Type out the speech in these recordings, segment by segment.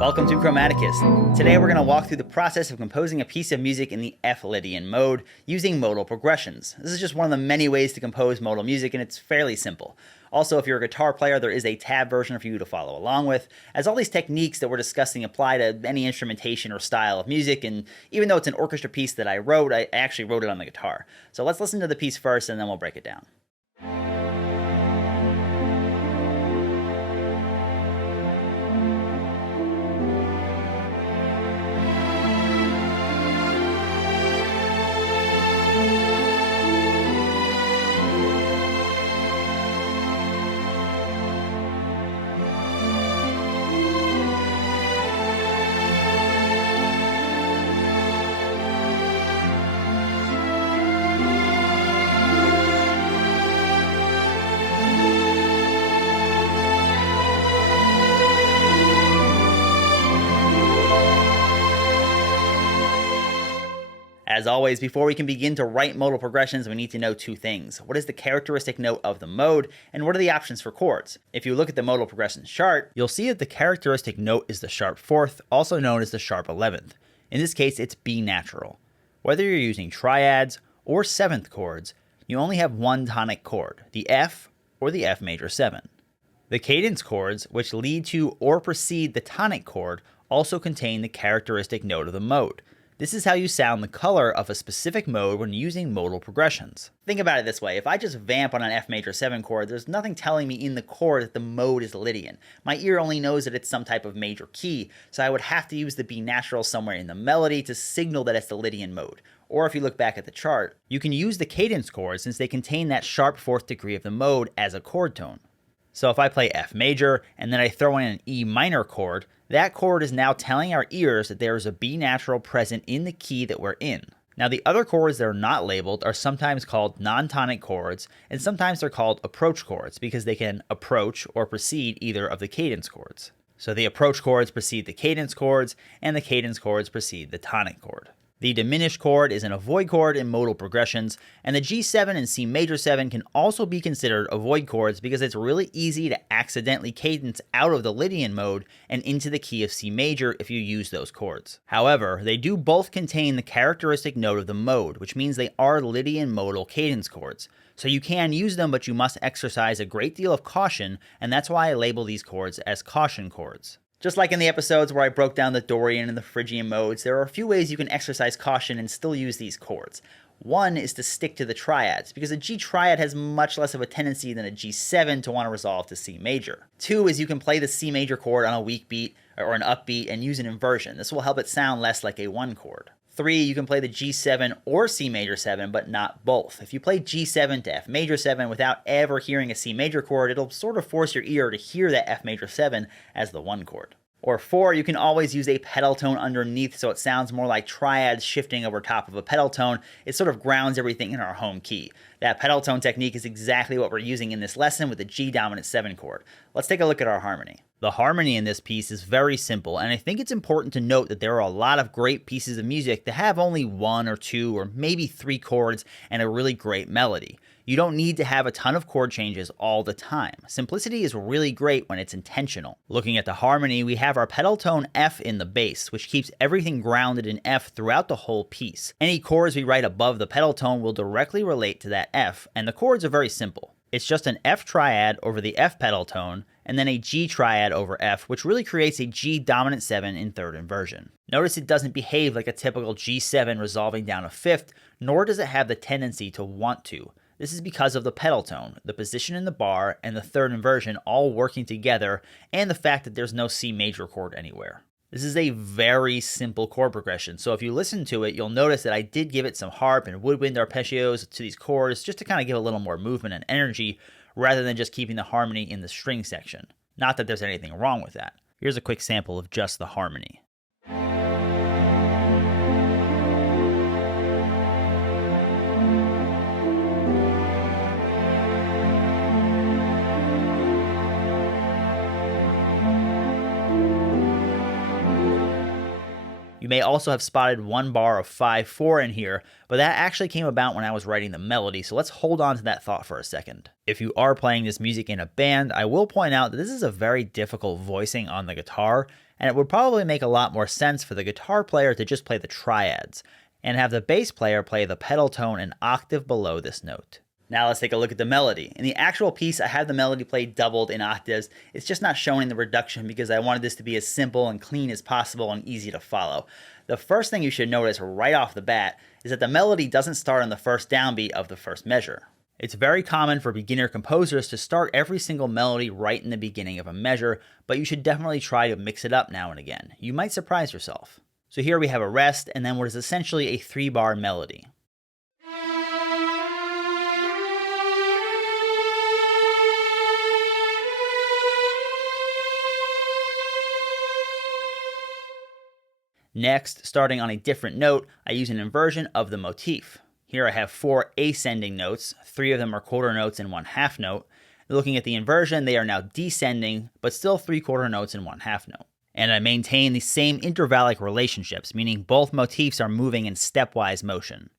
Welcome to Chromaticus. Today we're going to walk through the process of composing a piece of music in the F Lydian mode using modal progressions. This is just one of the many ways to compose modal music, and it's fairly simple. Also, if you're a guitar player, there is a tab version for you to follow along with, as all these techniques that we're discussing apply to any instrumentation or style of music, and even though it's an orchestra piece that I wrote, I actually wrote it on the guitar. So let's listen to the piece first, and then we'll break it down. As always, before we can begin to write modal progressions, we need to know two things. What is the characteristic note of the mode, and what are the options for chords? If you look at the modal progressions chart, you'll see that the characteristic note is the sharp 4th, also known as the sharp 11th. In this case, it's B natural. Whether you're using triads or 7th chords, you only have one tonic chord, the F or the F major 7. The cadence chords, which lead to or precede the tonic chord, also contain the characteristic note of the mode. This is how you sound the color of a specific mode when using modal progressions. Think about it this way, if I just vamp on an F major 7 chord, there's nothing telling me in the chord that the mode is Lydian. My ear only knows that it's some type of major key, so I would have to use the B natural somewhere in the melody to signal that it's the Lydian mode. Or if you look back at the chart, you can use the cadence chords since they contain that sharp 4th degree of the mode as a chord tone. So if I play F major and then I throw in an E minor chord, that chord is now telling our ears that there is a B natural present in the key that we're in. Now the other chords that are not labeled are sometimes called non-tonic chords, and sometimes they're called approach chords because they can approach or precede either of the cadence chords. So the approach chords precede the cadence chords, and the cadence chords precede the tonic chord. The diminished chord is an avoid chord in modal progressions, and the G7 and C major 7 can also be considered avoid chords because it's really easy to accidentally cadence out of the Lydian mode and into the key of C major if you use those chords. However, they do both contain the characteristic note of the mode, which means they are Lydian modal cadence chords. So you can use them, but you must exercise a great deal of caution, and that's why I label these chords as caution chords. Just like in the episodes where I broke down the Dorian and the Phrydian modes, there are a few ways you can exercise caution and still use these chords. One is to stick to the triads, because a G triad has much less of a tendency than a G7 to want to resolve to C major. Two is you can play the C major chord on a weak beat or an upbeat and use an inversion. This will help it sound less like a 1 chord. 3, you can play the G7 or C major 7, but not both. If you play G7 to F major 7 without ever hearing a C major chord, it'll sort of force your ear to hear that F major 7 as the 1 chord. Or 4, you can always use a pedal tone underneath so it sounds more like triads shifting over top of a pedal tone. It sort of grounds everything in our home key. That pedal tone technique is exactly what we're using in this lesson with the G dominant 7 chord. Let's take a look at our harmony. The harmony in this piece is very simple, and I think it's important to note that there are a lot of great pieces of music that have only 1 or 2 or maybe 3 chords and a really great melody. You don't need to have a ton of chord changes all the time. Simplicity is really great when it's intentional. Looking at the harmony, we have our pedal tone F in the bass, which keeps everything grounded in F throughout the whole piece. Any chords we write above the pedal tone will directly relate to that F, and the chords are very simple. It's just an F triad over the F pedal tone, and then a G triad over F, which really creates a G dominant 7 in 3rd inversion. Notice it doesn't behave like a typical G7 resolving down a 5th, nor does it have the tendency to want to. This is because of the pedal tone, the position in the bar, and the 3rd inversion all working together, and the fact that there's no C major chord anywhere. This is a very simple chord progression, so if you listen to it, you'll notice that I did give it some harp and woodwind arpeggios to these chords just to kind of give a little more movement and energy, rather than just keeping the harmony in the string section. Not that there's anything wrong with that. Here's a quick sample of just the harmony. You may also have spotted one bar of 5/4 in here, but that actually came about when I was writing the melody, so let's hold on to that thought for a second. If you are playing this music in a band, I will point out that this is a very difficult voicing on the guitar, and it would probably make a lot more sense for the guitar player to just play the triads, and have the bass player play the pedal tone an octave below this note. Now let's take a look at the melody. In the actual piece, I have the melody played doubled in octaves. It's just not showing the reduction because I wanted this to be as simple and clean as possible and easy to follow. The first thing you should notice right off the bat is that the melody doesn't start on the first downbeat of the first measure. It's very common for beginner composers to start every single melody right in the beginning of a measure, but you should definitely try to mix it up now and again. You might surprise yourself. So here we have a rest and then what is essentially a 3-bar melody. Next, starting on a different note, I use an inversion of the motif. Here I have 4 ascending notes, 3 of them are quarter notes and 1/2 note. Looking at the inversion, they are now descending, but still 3/4 notes and 1/2 note. And I maintain the same intervallic relationships, meaning both motifs are moving in stepwise motion.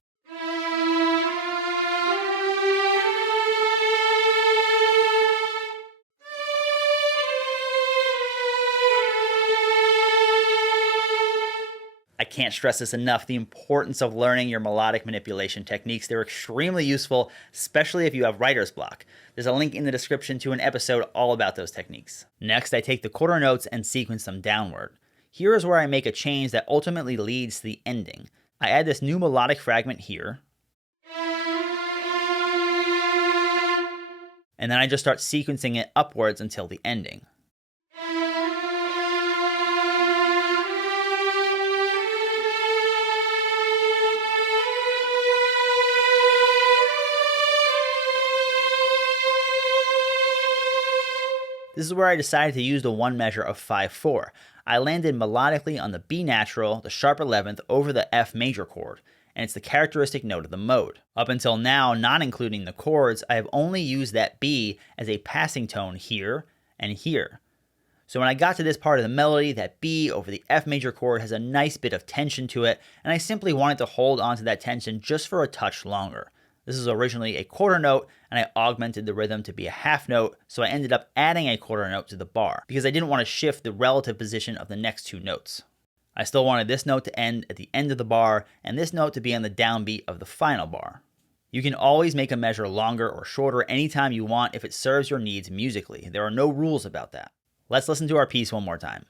I can't stress this enough, the importance of learning your melodic manipulation techniques. They're extremely useful, especially if you have writer's block. There's a link in the description to an episode all about those techniques. Next, I take the quarter notes and sequence them downward. Here is where I make a change that ultimately leads to the ending. I add this new melodic fragment here, and then I just start sequencing it upwards until the ending. This is where I decided to use the one measure of 5/4. I landed melodically on the B natural, the sharp 11th, over the F major chord, and it's the characteristic note of the mode. Up until now, not including the chords, I have only used that B as a passing tone here and here. So when I got to this part of the melody, that B over the F major chord has a nice bit of tension to it, and I simply wanted to hold on to that tension just for a touch longer. This is originally a quarter note, and I augmented the rhythm to be a 1/2 note, so I ended up adding a quarter note to the bar, because I didn't want to shift the relative position of the next 2 notes. I still wanted this note to end at the end of the bar, and this note to be on the downbeat of the final bar. You can always make a measure longer or shorter anytime you want if it serves your needs musically. There are no rules about that. Let's listen to our piece one more time.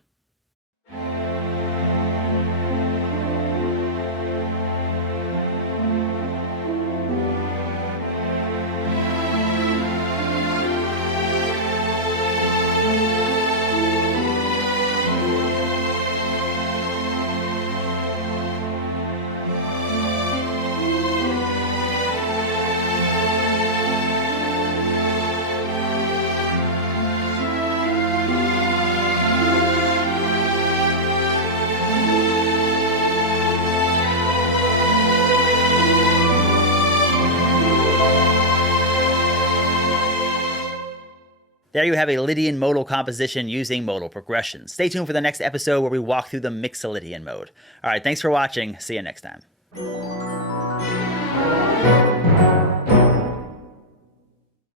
There you have a Lydian modal composition using modal progressions. Stay tuned for the next episode where we walk through the Lydian mode. Alright, thanks for watching. See you next time.